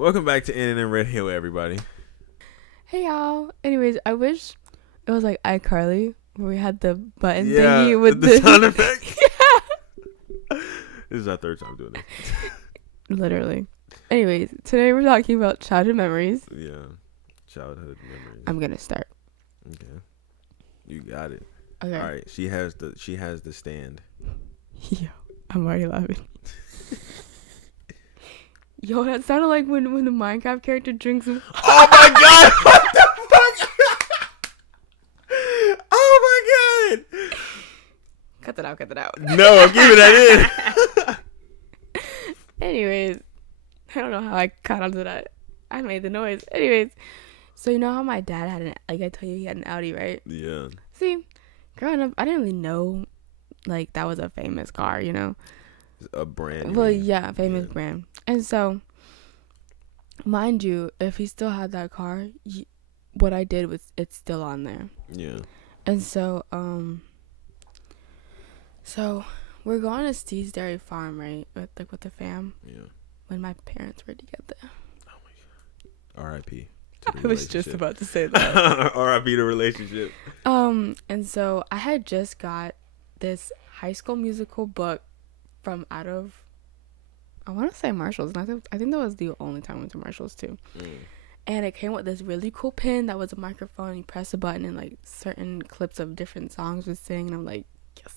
Welcome back to In and Red Hill, everybody. Hey y'all. Anyways, I wish it was like iCarly where we had the button thingy with the sound effect. This is our third time doing this. Literally. Anyways, today we're talking about childhood memories. Yeah, childhood memories. I'm gonna start. Okay, you got it. Okay. All right, she has the stand. Yo, I'm already laughing. Yo, that sounded like when the Minecraft character drinks. Oh my god! What the fuck? Oh my god! Cut that out. No, I'm keeping that in. Anyways, I don't know how I caught onto that. I made the noise. Anyways, so you know how my dad had I told you he had an Audi, right? Yeah. See, growing up, I didn't really know like that was a famous car, you know? A brand. Well, yeah, famous brand. And so, mind you, if he still had that car, what I did was it's still on there. Yeah. And so, so we're going to Steve's Dairy Farm, right? With the fam. Yeah. When my parents were together. Oh my god. R.I.P. I was just about to say that. R.I.P. the relationship. And so I had just got this High School Musical book from out of, I want to say Marshalls, and I think that was the only time I went to Marshalls too. And it came with this really cool pin that was a microphone. You press a button and like certain clips of different songs would sing, and I'm like, yes,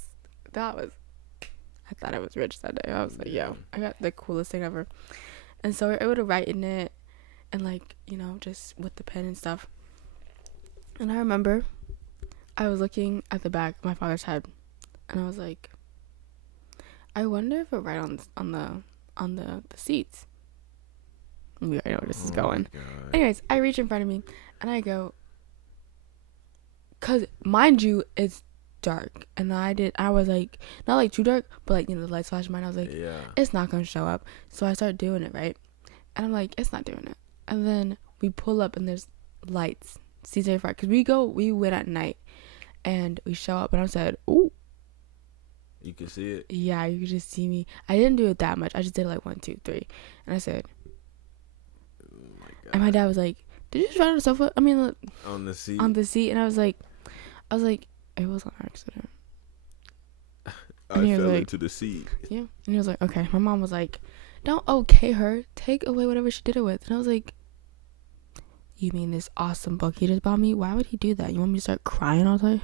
I thought I was rich that day. I was like, yo, I got the coolest thing ever. And so we were able to write in it and like, you know, just with the pen and stuff. And I remember I was looking at the back of my father's head and I was like, I wonder if it right on the seats. We already know where this is going. Anyways, I reach in front of me and I go, cause mind you, it's dark, and I was like, not like too dark, but like, you know, the lights flash mine. I was like, yeah, it's not gonna show up. So I start doing it, right? And I'm like, it's not doing it. And then we pull up and there's lights. Caesar Fire, cause we went at night, and we show up, and I said, ooh. You can see it? Yeah, you could just see me. I didn't do it that much. I just did like 1, 2, 3. And I said, oh my God. And my dad was like, did you just ride on the sofa? I mean, look, on the seat. And I was like, it was an accident. I fell into the seat. Yeah. And he was like, okay. My mom was like, don't okay her. Take away whatever she did it with. And I was like, you mean this awesome book he just bought me? Why would he do that? You want me to start crying all the time?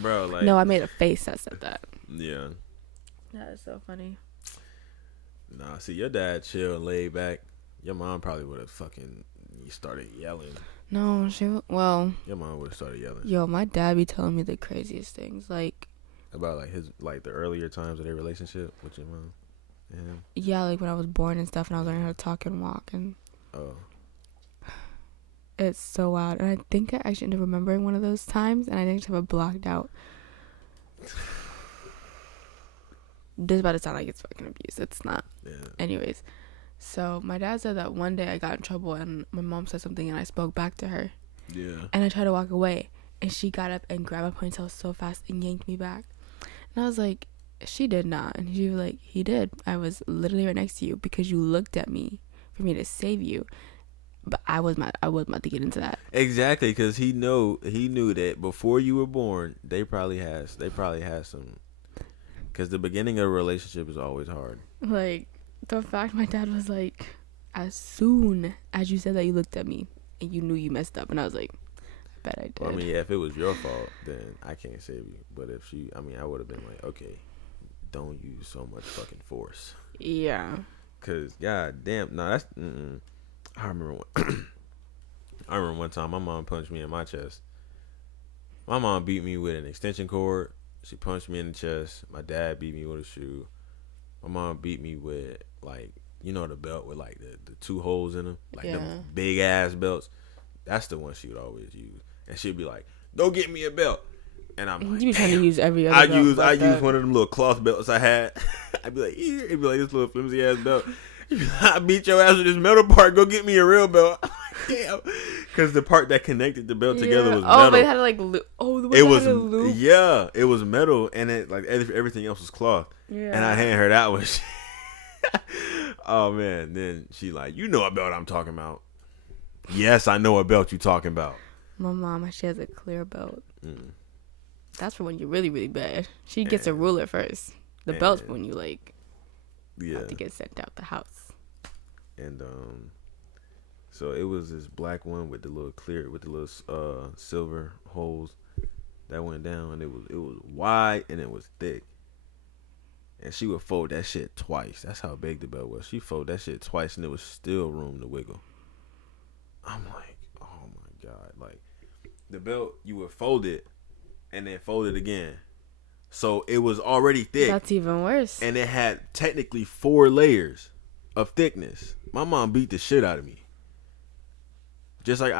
Bro, like, no, I made a face that said that. Yeah. That is so funny. Nah, see, your dad chill and laid back. Your mom probably would have started yelling. No, your mom would have started yelling. Yo, my dad be telling me the craziest things, like about like the earlier times of their relationship with your mom and him. Yeah, like when I was born and stuff, and I was learning how to talk and walk, and it's so wild. And I think I actually ended up remembering one of those times, and I think I just have it blocked out. This is about to sound like it's fucking abuse. It's not. Yeah. Anyways, so my dad said that one day I got in trouble, and my mom said something, and I spoke back to her. Yeah. And I tried to walk away, and she got up and grabbed my ponytail so fast and yanked me back. And I was like, she did not. And she was like, he did. I was literally right next to you because you looked at me for me to save you. But I was about to get into that. Exactly, because he knew that before you were born, they probably had some. Because the beginning of a relationship is always hard. Like, the fact my dad was like, as soon as you said that, you looked at me and you knew you messed up. And I was like, I bet I did. Well, I mean, yeah, if it was your fault, then I can't save you. But if I would have been like, okay, don't use so much fucking force. Yeah. Because, god damn, no, that's, I remember one time my mom punched me in my chest. My mom beat me with an extension cord. She punched me in the chest. My dad beat me with a shoe. My mom beat me with, like, you know, the belt with like the 2 holes in them, like them big ass belts. That's the one she would always use, and she'd be like, "Go get me a belt." And I'm like, you be trying to use every other belt. I use one of them little cloth belts I had. I'd be like, here. It'd be like this little flimsy ass belt. I beat your ass with this metal part. Go get me a real belt. Damn. Because the part that connected the belt together was metal. Oh, but it had to like loop. Yeah, it was metal, and it like everything else was cloth. Yeah. And I handed her that one. Oh man, then she like, you know a belt I'm talking about. Yes, I know a belt you talking about. My mom, she has a clear belt. Mm. That's for when you're really, really bad. She gets a ruler first. The belt's when you like have to get sent out the house. And so it was this black one with the little silver holes that went down, and it was wide and it was thick. And she would fold that shit twice. That's how big the belt was. She folded that shit twice, and there was still room to wiggle. I'm like, oh my god! Like the belt, you would fold it and then fold it again, so it was already thick. That's even worse. And it had technically 4 layers of thickness. My mom beat the shit out of me. Just like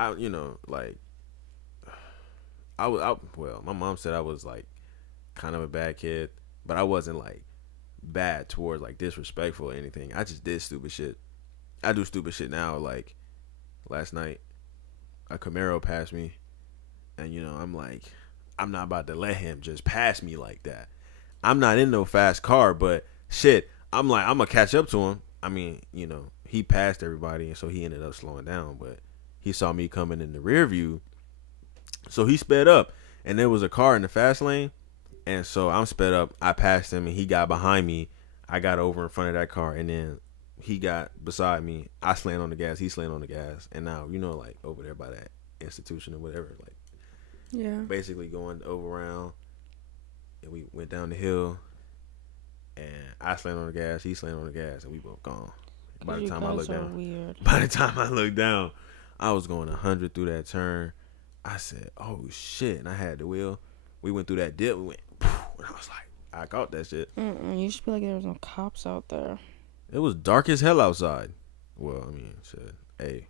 well, my mom said I was like kind of a bad kid, but I wasn't like bad towards like disrespectful or anything. I just did stupid shit. I do stupid shit now. Like last night, a Camaro passed me, and I'm like, I'm not about to let him just pass me like that. I'm not in no fast car, but shit, I'm like, I'm gonna catch up to him. I mean, he passed everybody, and so he ended up slowing down, but he saw me coming in the rear view, so he sped up, and there was a car in the fast lane, and so I'm sped up. I passed him, and he got behind me. I got over in front of that car, and then he got beside me. I slammed on the gas. He slammed on the gas, and now like over there by that institution or whatever, like basically going over around, and we went down the hill, and I slammed on the gas. He slammed on the gas, and we both gone. By the time I looked down, I was going 100 through that turn. I said, "Oh shit!" And I had the wheel. We went through that dip. We went, and I was like, I caught that shit. You should be like, there was no cops out there. It was dark as hell outside. Well, I mean, shit. Hey,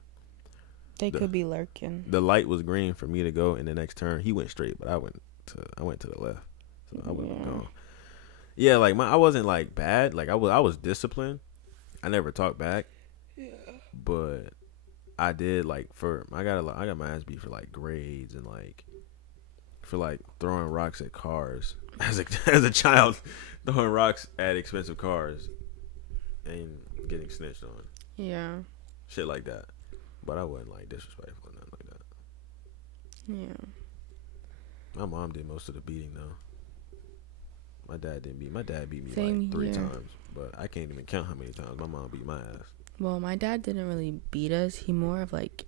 they could be lurking. The light was green for me to go in the next turn. He went straight, but I went to the left, so I wasn't gone. Yeah, like I wasn't like bad. Like I was disciplined. I never talked back. Yeah. But I did like I got my ass beat for like grades and like for like throwing rocks at cars as a child, throwing rocks at expensive cars and getting snitched on. Yeah. Shit like that. But I wasn't like disrespectful or nothing like that. Yeah. My mom did most of the beating though. My dad didn't beat. My dad beat me like 3 times, but I can't even count how many times my mom beat my ass. Well, my dad didn't really beat us. He more of like,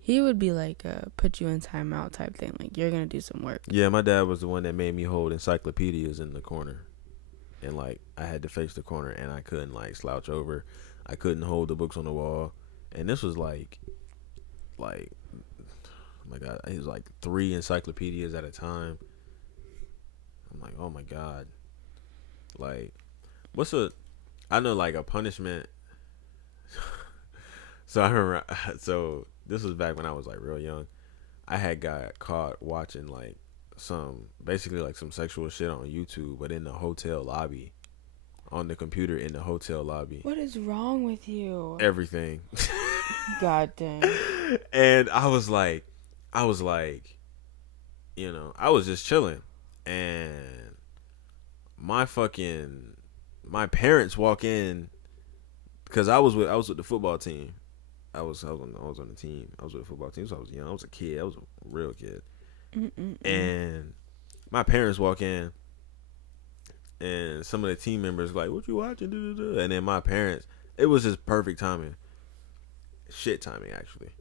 he would be like put you in timeout type thing. Like, you're gonna do some work. Yeah, my dad was the one that made me hold encyclopedias in the corner, and like I had to face the corner, and I couldn't like slouch over. I couldn't hold the books on the wall, and this was like, oh my god, it was like 3 encyclopedias at a time. I'm like, oh my god. Like, I know like a punishment. So I remember, so this was back when I was like real young. I had got caught watching like some sexual shit on YouTube, but in the hotel lobby, on the computer in the hotel lobby. What is wrong with you? Everything. God damn. And I was like, I was just chilling, and my parents walk in, because I was with the football team. I was on the team. I was with the football team, so I was young. I was a kid. I was a real kid. And my parents walk in, and some of the team members like, "What you watching?" And then my parents, it was just perfect timing. Shit timing, actually.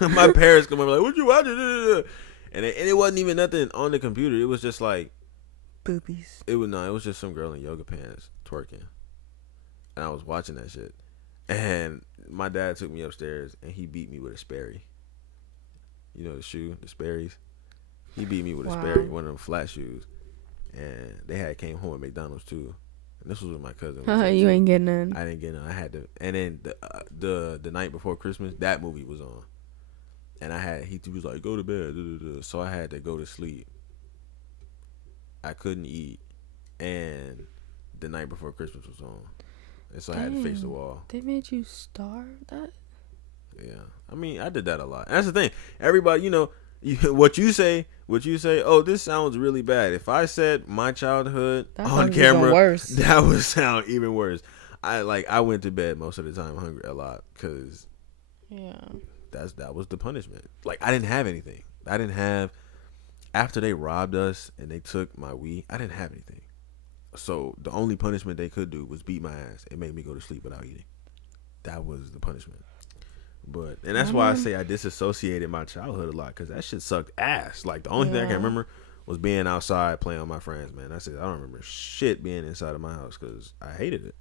My parents come over like, "What you watching?" And it wasn't even nothing on the computer. It was just like boobies. It was just some girl in yoga pants twerking, and I was watching that shit. And my dad took me upstairs, and he beat me with a Sperry. You know the shoe, the Sperry's. He beat me with a Sperry, one of them flat shoes. And they came home at McDonald's too. And this was with my cousin. You ain't getting none. I didn't get none. I had to. And then the night before Christmas, that movie was on. And he was like, go to bed. So I had to go to sleep. I couldn't eat. And the night before Christmas was on. And so I had to face the wall. They made you starve that? Yeah. I mean, I did that a lot. And that's the thing. Everybody, what you say, oh, this sounds really bad. If I said my childhood on camera, that would sound even worse. I went to bed most of the time hungry a lot because Yeah. that was the punishment. Like I didn't have anything. I didn't have after they robbed us and they took my Wii. I didn't have anything. So the only punishment they could do was beat my ass and make me go to sleep without eating. That was the punishment. And that's why I say I disassociated my childhood a lot because that shit sucked ass. Like the only thing I can remember was being outside playing with my friends. Man, that's it. I don't remember shit being inside of my house because I hated it.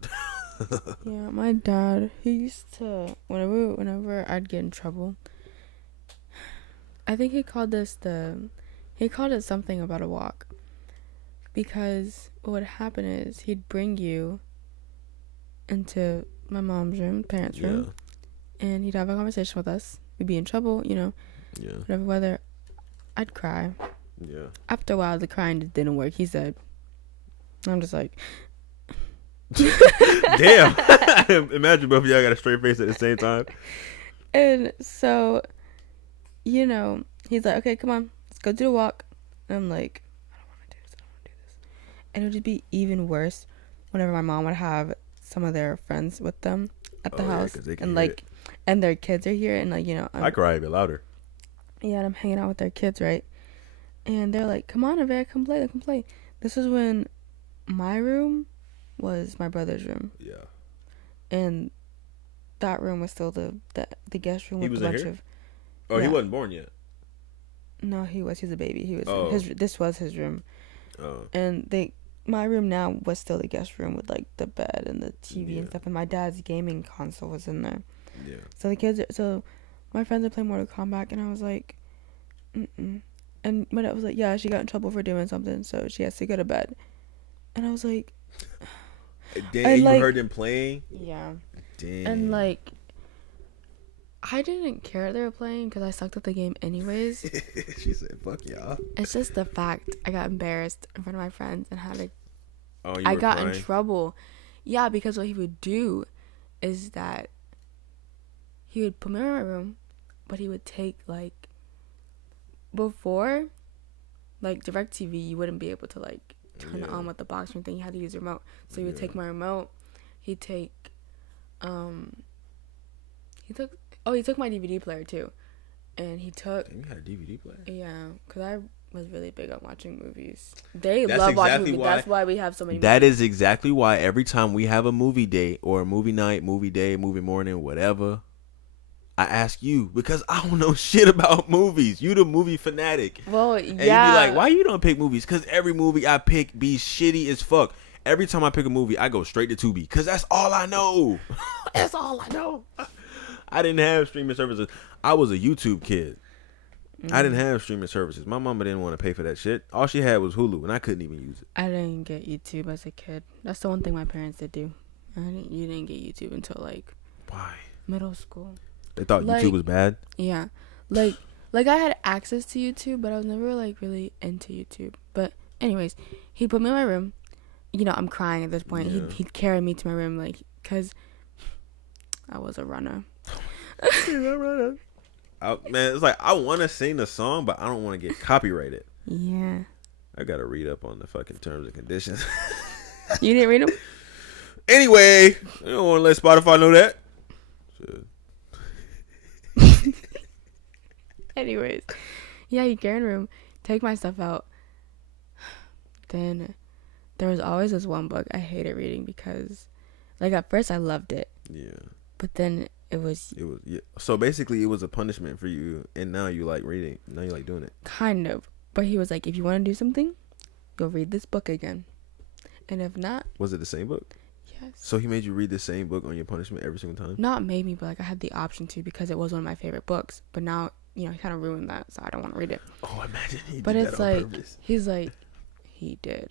Yeah, my dad, he used to whenever I'd get in trouble. I think he called it something about a walk. Because what would happen is he'd bring you into my mom's room, parents' room, and he'd have a conversation with us. We'd be in trouble, whatever weather. I'd cry. Yeah. After a while, the crying just didn't work. He said, I'm just like, damn. Imagine both of y'all got a straight face at the same time. And so, he's like, okay, come on, let's go do the walk. And I'm like, I don't want to do this. And it would just be even worse whenever my mom would have some of their friends with them at the house. And their kids are here. And I cry a bit louder. Yeah, and I'm hanging out with their kids, right? And they're like, come on, Avea, come play. This is when my room was my brother's room. Yeah. And that room was still the guest room. He was here? Oh, he wasn't born yet. No, he was. He was a baby. He was. This was his room. Oh. And my room now was still the guest room with like the bed and the TV and stuff. And my dad's gaming console was in there. Yeah. So my friends are playing Mortal Kombat, and I was like, mm-mm. And my dad was like, yeah, she got in trouble for doing something, so she has to go to bed. And I was like, damn, you heard them playing? Yeah. Damn. And I didn't care they were playing because I sucked at the game anyways. She said, fuck y'all. It's just the fact I got embarrassed in front of my friends and had to. Oh, I got crying? In trouble. Yeah, because what he would do is that he would put me in my room, but he would take before DirecTV, you wouldn't be able to turn it on with the box or anything. You had to use the remote. So he would take my remote. He'd take he took my DVD player too. And he took... Damn, you had a DVD player? Yeah, because I was really big on watching movies. They love watching movies. That's why we have so many That movies. is exactly why every time we have a movie day or a movie night, movie day, movie morning, whatever, I ask you because I don't know shit about movies. You the movie fanatic. Well, and you be like, why you don't pick movies? Because every movie I pick be shitty as fuck. Every time I pick a movie, I go straight to Tubi because that's all I know. That's all I know. I didn't have streaming services. I was a YouTube kid. I didn't have streaming services. My mama didn't want to pay for that shit. All she had was Hulu, and I couldn't even use it. I didn't get YouTube as a kid. That's the one thing my parents did do. You didn't get YouTube until why? Middle school. They thought YouTube was bad? Yeah. I had access to YouTube, but I was never really into YouTube. But anyways, he'd put me in my room. I'm crying at this point. Yeah. He'd carry me to my room because I was a runner. Man, it's I want to sing the song, but I don't want to get copyrighted. Yeah. I got to read up on the fucking terms and conditions. You didn't read them? Anyway, you don't want to let Spotify know that. Anyways, yeah, you get in the room, take my stuff out. Then there was always this one book I hated reading because, at first I loved it. Yeah. But then it was. Yeah. So basically, it was a punishment for you, and now you like reading. Now you like doing it. Kind of, but he was like, if you want to do something, you'll read this book again, and if not. Was it the same book? Yes. So he made you read the same book on your punishment every single time? Not made me, but I had the option to because it was one of my favorite books. But now, he kind of ruined that, so I don't want to read it. Oh, imagine he but did it's that on purpose. He's he did.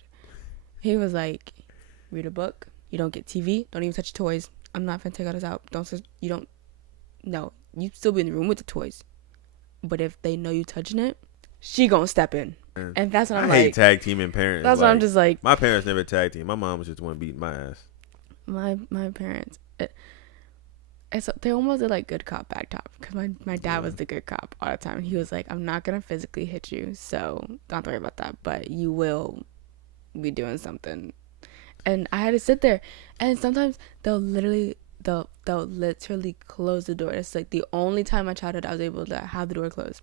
He was read a book. You don't get TV. Don't even touch toys. I'm not gonna take all this out. No, you still be in the room with the toys. But if they know you touching it, she gonna step in. And that's what I'm I hate tag teaming parents. That's what I'm just my parents never tag team. My mom was just one beating my ass. My parents, they almost did good cop bad cop because my dad was the good cop all the time. And he was like, I'm not gonna physically hit you, so don't have to worry about that. But you will be doing something. and I had to sit there. And sometimes they'll literally close the door. It's like the only time my childhood I was able to have the door closed.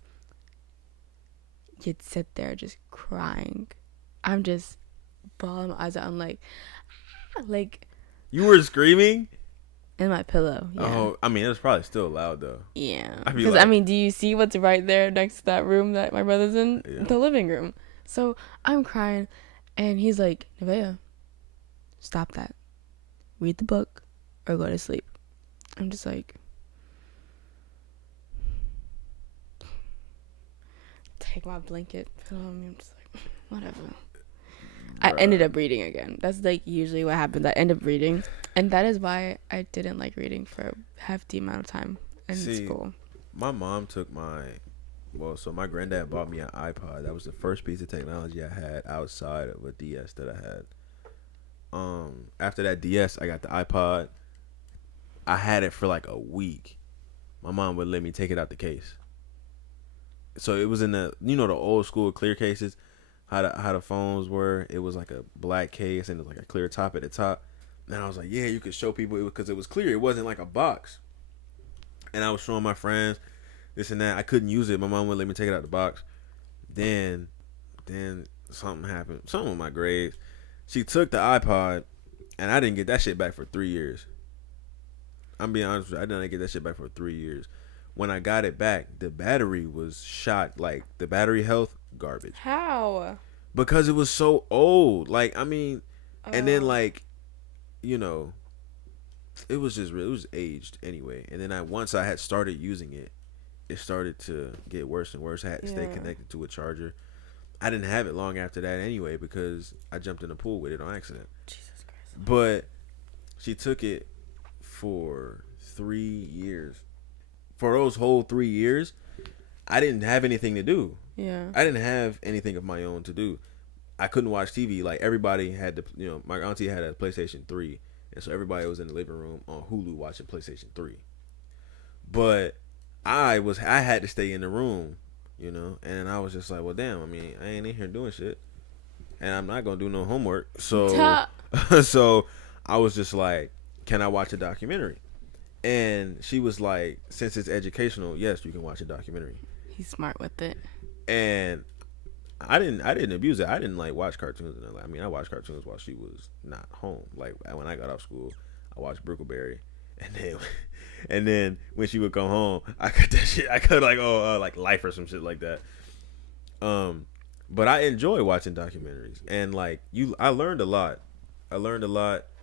You'd sit there just crying. I'm just bawling my eyes out. I'm like You were screaming in my pillow. Yeah. Oh, I mean, it was probably still loud though. Yeah. Because I mean, do you see what's right there next to that room that my brother's in? Yeah. The living room. So I'm crying, and he's like, Nevaeh, stop that. Read the book or go to sleep. I'm just like, take my blanket, put it on me. I'm just like, whatever. I ended up reading again. That's like usually what happens. I end up reading. And that is why I didn't like reading for a hefty amount of time in school. My mom took so my granddad bought me an iPod. That was the first piece of technology I had outside of a DS that I had. After that DS, I got the iPod. I had it for like a week. My mom would let me take it out the case. So it was in the old school clear cases, how the phones were. It was like a black case and it was like a clear top at the top. And I was like, yeah, you could show people because it was clear. It wasn't like a box. And I was showing my friends this and that. I couldn't use it. My mom wouldn't let me take it out the box. Then something happened. Something with my grades. She took the iPod, and I didn't get that shit back for 3 years. I'm being honest with you. I didn't get that shit back for 3 years. When I got it back, the battery was shot. Like, the battery health, garbage. How? Because it was so old. Like, I mean, and then, like, it was just it was aged anyway. And then once I had started using it, it started to get worse and worse. I had to stay connected to a charger. I didn't have it long after that anyway because I jumped in the pool with it on accident. Jesus Christ. But she took it for 3 years. For those whole 3 years, I didn't have anything to do. Yeah. I didn't have anything of my own to do. I couldn't watch TV. Like, everybody had my auntie had a PlayStation 3. And so everybody was in the living room on Hulu watching PlayStation 3. But I had to stay in the room, and I was just like, well, damn, I mean, I ain't in here doing shit. And I'm not going to do no homework. So, so I was just like, can I watch a documentary? And she was like, since it's educational, yes, you can watch a documentary. He's smart with it. And I didn't abuse it. I didn't like watch cartoons. I mean, I watched cartoons while she was not home. Like, when I got off school, I watched Brickleberry, and then when she would come home, I cut that shit. I cut like Life or some shit like that. But I enjoy watching documentaries, and like I learned a lot.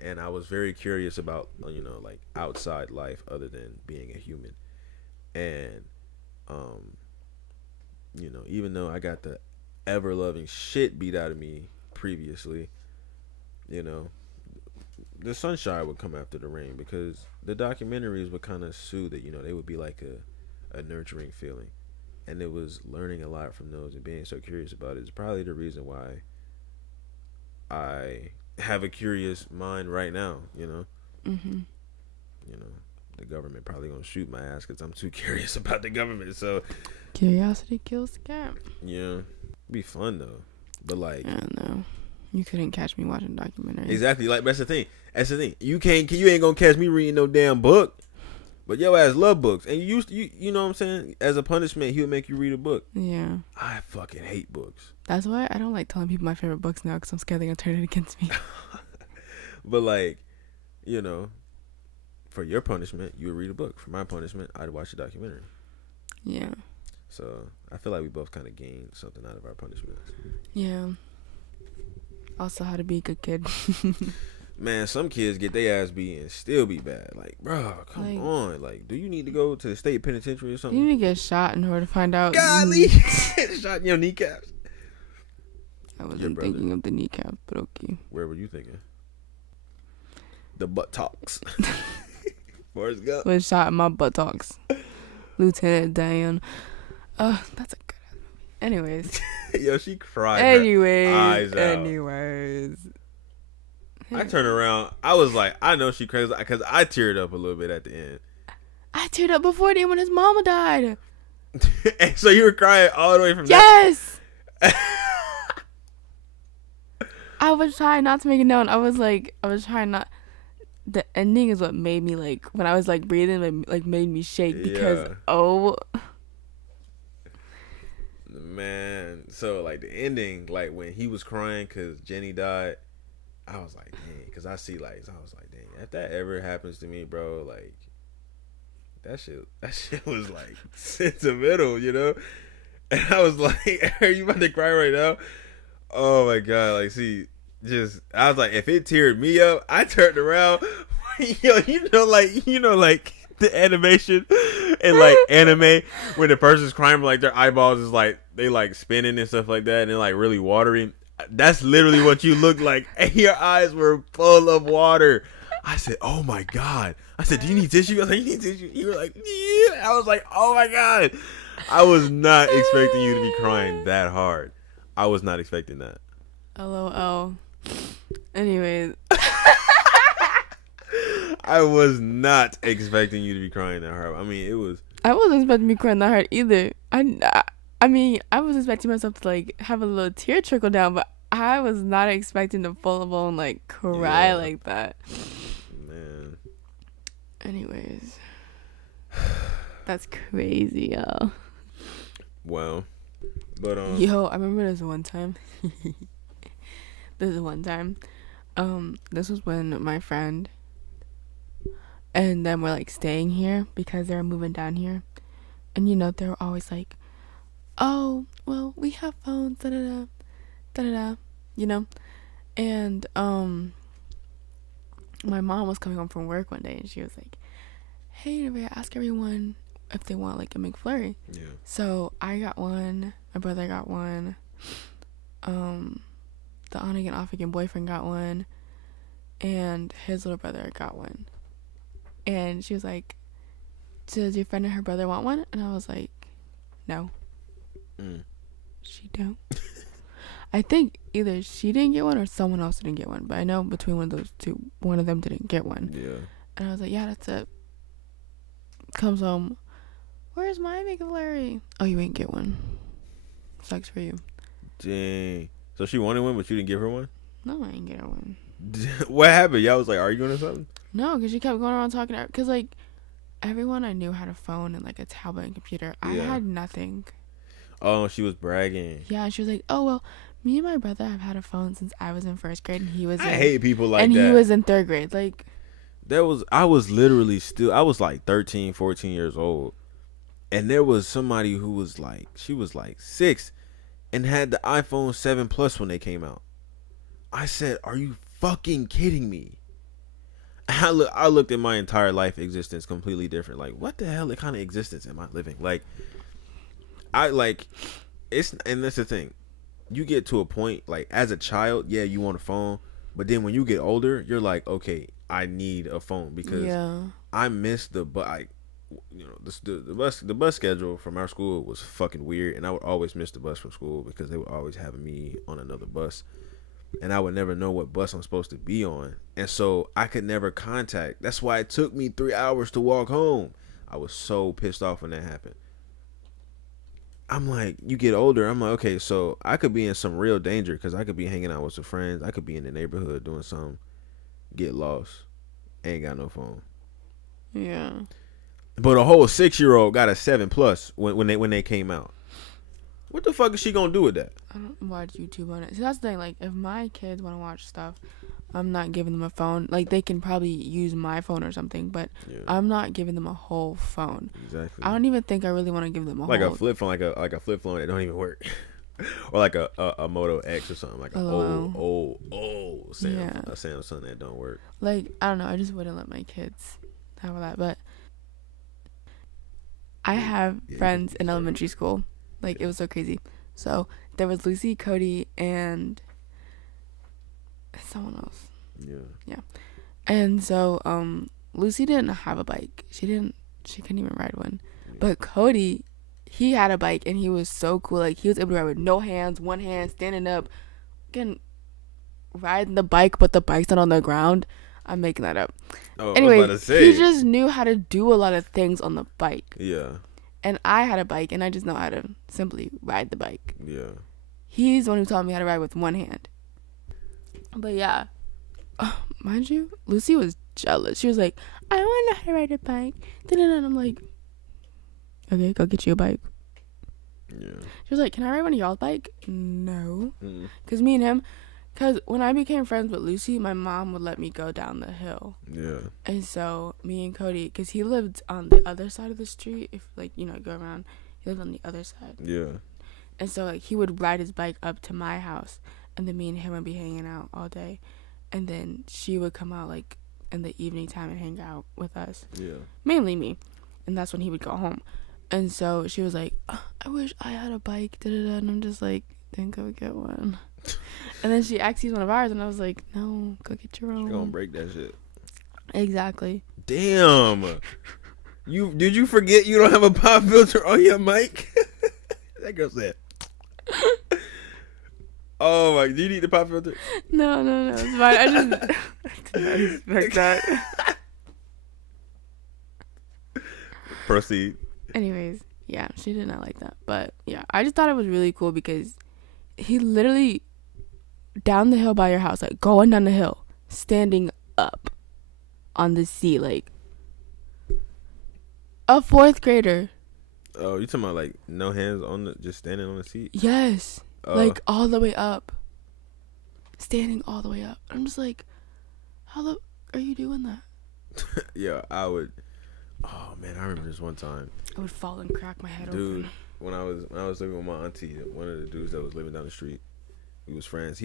And I was very curious about like outside life other than being a human, and even though I got the ever loving shit beat out of me previously, the sunshine would come after the rain because the documentaries would kind of soothe it. They would be like a nurturing feeling, and it was learning a lot from those and being so curious about it is probably the reason why I have a curious mind right now. Mm-hmm. The government probably gonna shoot my ass because I'm too curious about the government. So curiosity kills the cat. Yeah. Be fun though, but like, I don't know. You couldn't catch me watching documentaries. Exactly, like that's the thing. You ain't gonna catch me reading no damn book. But your ass love books, and you know what I'm saying. As a punishment, he would make you read a book. Yeah. I fucking hate books. That's why I don't like telling people my favorite books now, because I'm scared they're gonna turn it against me. But like, for your punishment, you would read a book. For my punishment, I'd watch a documentary. Yeah. So I feel like we both kind of gained something out of our punishments. Yeah. Also, how to be a good kid. Man, some kids get their ass beat and still be bad. Like, bro, come on. Like, do you need to go to the state penitentiary or something? You need to get shot in order to find out. Golly. Shot in your kneecaps. I wasn't thinking of the kneecaps, but okay. Where were you thinking? The buttocks. Forrest Gump. Was shot in my buttocks. Lieutenant Dan. That's a good movie. Anyways. Yo, she cried. Anyways. I turned around. I was like, I know she crazy because I teared up a little bit at the end. I teared up before then when his mama died. And so you were crying all the way from yes. that? I was trying not to make it known. I was trying not. The ending is what made me like when I was like breathing, like made me shake because Yeah, oh man. So like the ending, like when he was crying because Jenny died, I was like, dang, because I was like, dang, if that ever happens to me, bro, like that shit was like sentimental, you know. And I was like, are you about to cry right now? Oh my god, like see, just I was like, if it teared me up, I turned around. Yo, like the animation and like anime when the person's crying, like their eyeballs is like they like spinning and stuff like that, and they're like really watery. That's literally what you look like, and your eyes were full of water. I said, "Oh my god!" I said, "Do you need tissue?" I was like, "You need tissue?" You were like, "Yeah." I was like, "Oh my god!" I was not expecting you to be crying that hard. I was not expecting that. LOL. Anyways, I was not expecting you to be crying that hard. I mean, it was. I wasn't expecting me crying that hard either. I mean, I was expecting myself to like have a little tear trickle down, but I was not expecting to full blown like cry Yeah, like that. man. Anyways, that's crazy, yo. Well, but Yo, I remember this one time. This was when my friend and them were like staying here because they were moving down here, and they were always like, "Oh, well, we have phones, da da da, da da da," you know. And my mom was coming home from work one day, and she was like, "Hey, Nevaeh, ask everyone if they want like a McFlurry." yeah. So I got one. My brother got one. The on again, off again boyfriend got one, and his little brother got one. And she was like, "Does your friend and her brother want one?" And I was like, "No, she don't." I think either she didn't get one or someone else didn't get one, but I know between one of those two, one of them didn't get one. Yeah. And I was like, "Yeah, that's it." Comes home, "Where's my McFlurry?" "Oh, you ain't get one. Sucks for you." Dang. So she wanted one, but you didn't give her one? No, I ain't get one. What happened? Y'all was like arguing or something? No, because she kept going around talking to her. Because, like, everyone I knew had a phone and, like, a tablet and computer. I had nothing. Oh, she was bragging. Yeah, and she was like, "Oh, well, me and my brother have had a phone since I was in first grade, and he was I hate people like and that. he was in third grade." Like, I was literally still, I was like 13, 14 years old. And there was somebody who was like, she was like 6 and had the iPhone 7 Plus when they came out. I said, are you fucking kidding me? I looked at my entire life existence completely different. Like, what the hell kind of existence am I living? Like, and that's the thing. You get to a point, like, as a child, yeah, you want a phone. But then when you get older, you're like, okay, I need a phone because I miss the bus schedule from our school was fucking weird, and I would always miss the bus from school because they would always have me on another bus, and I would never know what bus I'm supposed to be on, and so I could never contact. That's why it took me 3 hours to walk home. I was so pissed off when that happened. I'm like, you get older, I'm like, okay, so I could be in some real danger because I could be hanging out with some friends, I could be in the neighborhood doing something, get lost, ain't got no phone. yeah. But a whole 6-year-old got a 7 Plus when they came out. What the fuck is she gonna do with that? I don't watch YouTube on it. So that's the thing. Like, if my kids want to watch stuff, I'm not giving them a phone. Like, they can probably use my phone or something, but I'm not giving them a whole phone. Exactly. I don't even think I really want to give them a flip phone, like a flip phone that don't even work, or like a Moto X or something, like a old a Samsung that don't work. Like, I don't know. I just wouldn't let my kids have all that. But I have friends in elementary school. Like, it was so crazy. So there was Lucy, Cody, and someone else. Yeah. And so Lucy didn't have a bike. She couldn't even ride one. But Cody, he had a bike, and he was so cool. Like, he was able to ride with no hands, one hand, standing up, can ride the bike, but the bike's not on the ground. I'm making that up. Anyway, he just knew how to do a lot of things on the bike. Yeah. And I had a bike, and I just know how to simply ride the bike. Yeah. He's the one who taught me how to ride with one hand. But yeah, mind you, Lucy was jealous. She was like, I want to know how to ride a bike. And I'm like, okay, go get you a bike. Yeah. She was like, can I ride one of y'all's bike? No. Mm. Because me and him, because when I became friends with Lucy, my mom would let me go down the hill. Yeah. And so me and Cody, because he lived on the other side of the street, if like, you know, go around, he lived on the other side. Yeah. And so like he would ride his bike up to my house, and then me and him would be hanging out all day. And then she would come out like in the evening time and hang out with us. Yeah. Mainly me. And that's when he would go home. And so she was like, oh, I wish I had a bike. And I'm just like, then go get one. And then she asked to use one of ours, and I was like, no, go get your own. You're gonna break that shit. Exactly. Damn. Did you forget you don't have a pop filter on your mic? That girl said. Oh my! Do you need the pop filter? No, it's fine. I did not expect that. Proceed. Anyways, yeah, she did not like that. But yeah, I just thought it was really cool because he literally down the hill by your house, like going down the hill, standing up on the seat, like a 4th grader. Oh, you talking about like no hands on the, just standing on the seat? Yes, like all the way up, standing all the way up. I'm just like, how are you doing that? Yeah, I would. Oh man, I remember this one time. I would fall and crack my head Dude, open. when I was living with my auntie, one of the dudes that was living down the street, we was friends.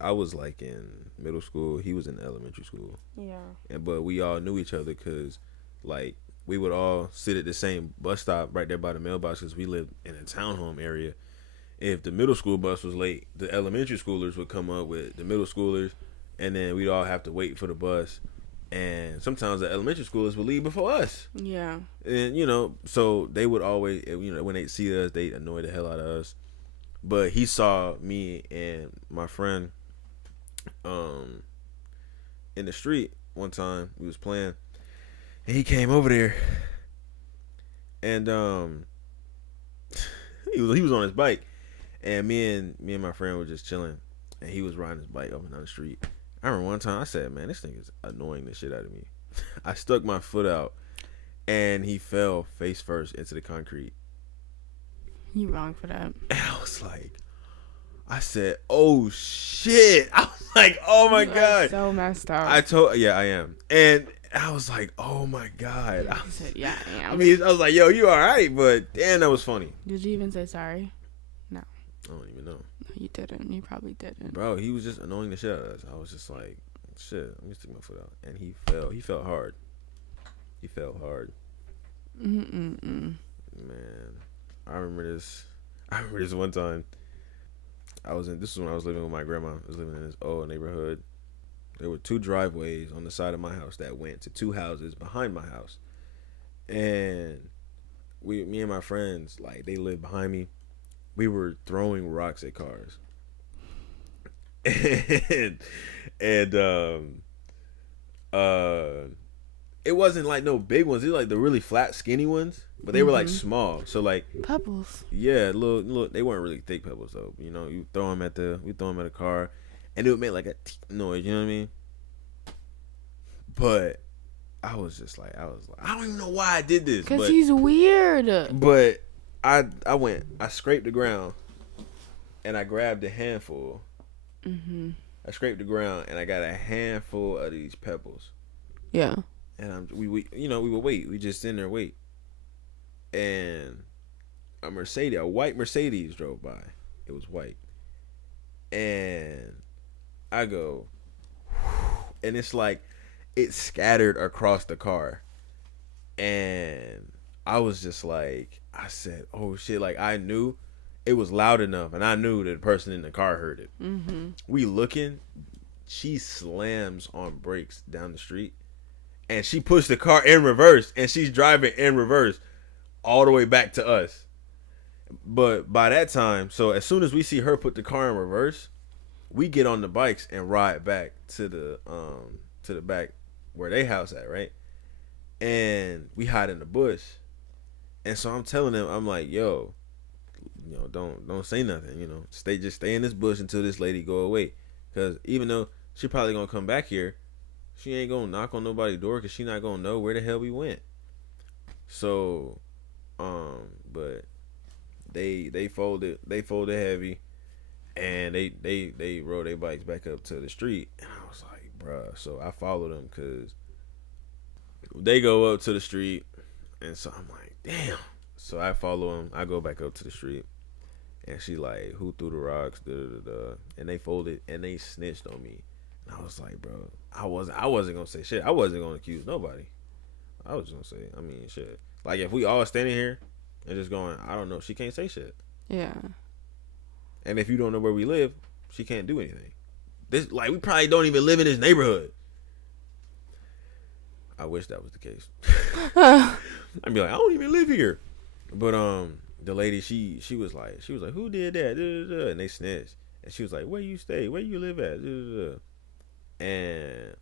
I was like in middle school. He was in elementary school. Yeah. But we all knew each other because, like, we would all sit at the same bus stop right there by the mailbox because we lived in a townhome area. If the middle school bus was late, the elementary schoolers would come up with the middle schoolers, and then we'd all have to wait for the bus. And sometimes the elementary schoolers would leave before us. Yeah. And, so they would always, when they see us, they annoy the hell out of us. But he saw me and my friend in the street one time. We was playing. And he came over there. And he was on his bike. And me and my friend were just chilling. And he was riding his bike up and down the street. I remember one time I said, man, this thing is annoying the shit out of me. I stuck my foot out, and he fell face first into the concrete. You wrong for that. And I said, oh shit. I was like, oh my God. So messed up. I am. And I was like, oh my God. I said, yeah, I am. I was like, yo, you all right? But damn, that was funny. Did you even say sorry? No. I don't even know. No, you didn't. You probably didn't. Bro, he was just annoying the shit out of us. I was just like, shit, let me stick my foot out. And he fell. He fell hard. He fell hard. Man, I remember this one time. This was when I was living with my grandma. I was living in this old neighborhood. There were 2 driveways on the side of my house that went to 2 houses behind my house. And me and my friends, like, they lived behind me. We were throwing rocks at cars. And it wasn't like no big ones. It was like the really flat, skinny ones, but they were like small. So like pebbles. Yeah, little. They weren't really thick pebbles though. You throw them at a car, and it would make like a noise. You know what I mean? But I was like, I don't even know why I did this. Because he's weird. But I scraped the ground, and I grabbed a handful. I scraped the ground, and I got a handful of these pebbles. Yeah. And we would wait. We just in there wait. And a white Mercedes drove by. It was white. And I go, and it's like it scattered across the car. And I was just like, I said, oh shit, like I knew it was loud enough, and I knew that the person in the car heard it. We looking, she slams on brakes down the street. And she pushed the car in reverse, and she's driving in reverse all the way back to us. But by that time, so as soon as we see her put the car in reverse, we get on the bikes and ride back to the back where they house at, right? And we hide in the bush. And so I'm telling them, I'm like, yo, don't say nothing, just stay in this bush until this lady go away. Because even though She probably gonna come back here. She ain't gonna knock on nobody's door because she not gonna know where the hell we went. So, but they folded heavy, and they rode their bikes back up to the street, and I was like, bruh. So I followed them because they go up to the street, and so I'm like, damn. So I follow them. I go back up to the street, and she like, who threw the rocks? Da, da, da, da. And they folded and they snitched on me. And I was like, bro, I wasn't gonna say shit. I wasn't gonna accuse nobody. I was gonna say, I mean, shit. Like if we all standing here and just going, I don't know, she can't say shit. Yeah. And if you don't know where we live, she can't do anything. This like we probably don't even live in this neighborhood. I wish that was the case. I'd be like, I don't even live here. But the lady she was like who did that? Da, da, da. And they snitched. And she was like, where you stay? Where you live at? Da, da, da. And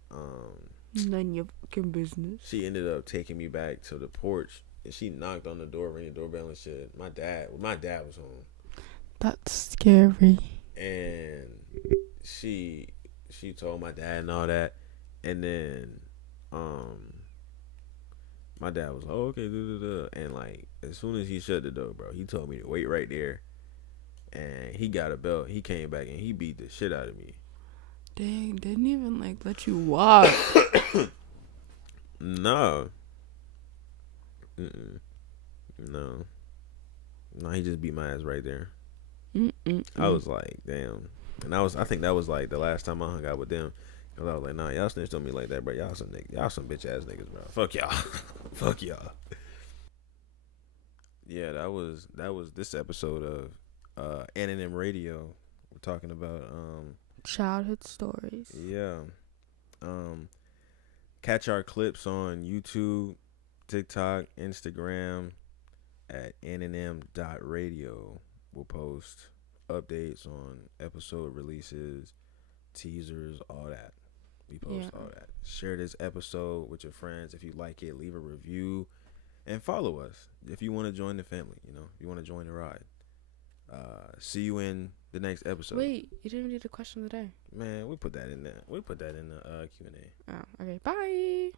None of your fucking business. she ended up taking me back to the porch, and she knocked on the door, ringing the doorbell and shit. My dad was home, That's scary. and she told my dad and all that, and then my dad was like, oh, okay, da, da, da. And like as soon as he shut the door, bro, he told me to wait right there, and he got a belt. He came back and he beat the shit out of me. Dang, didn't even like let you walk. No. Mm-mm. No. No, he just beat my ass right there. I was like, damn. And I think that was like the last time I hung out with them. Cause I was like, nah, y'all snitched on me like that, bro. Y'all some niggas. Y'all some bitch ass niggas, bro. Fuck y'all. Fuck y'all. Yeah, that was this episode of N&M Radio. We're talking about Childhood stories. yeah. Catch our clips on YouTube, TikTok, Instagram at nnm.radio. We'll post updates on episode releases, teasers, all that. We post all that. Share this episode with your friends. If you like it, leave a review and follow us if you want to join the family. You know, if you want to join the ride. See you in the next episode. Wait, you didn't read the question of the day. Man, we put that in there. We put that in the Q&A. Oh, okay. Bye.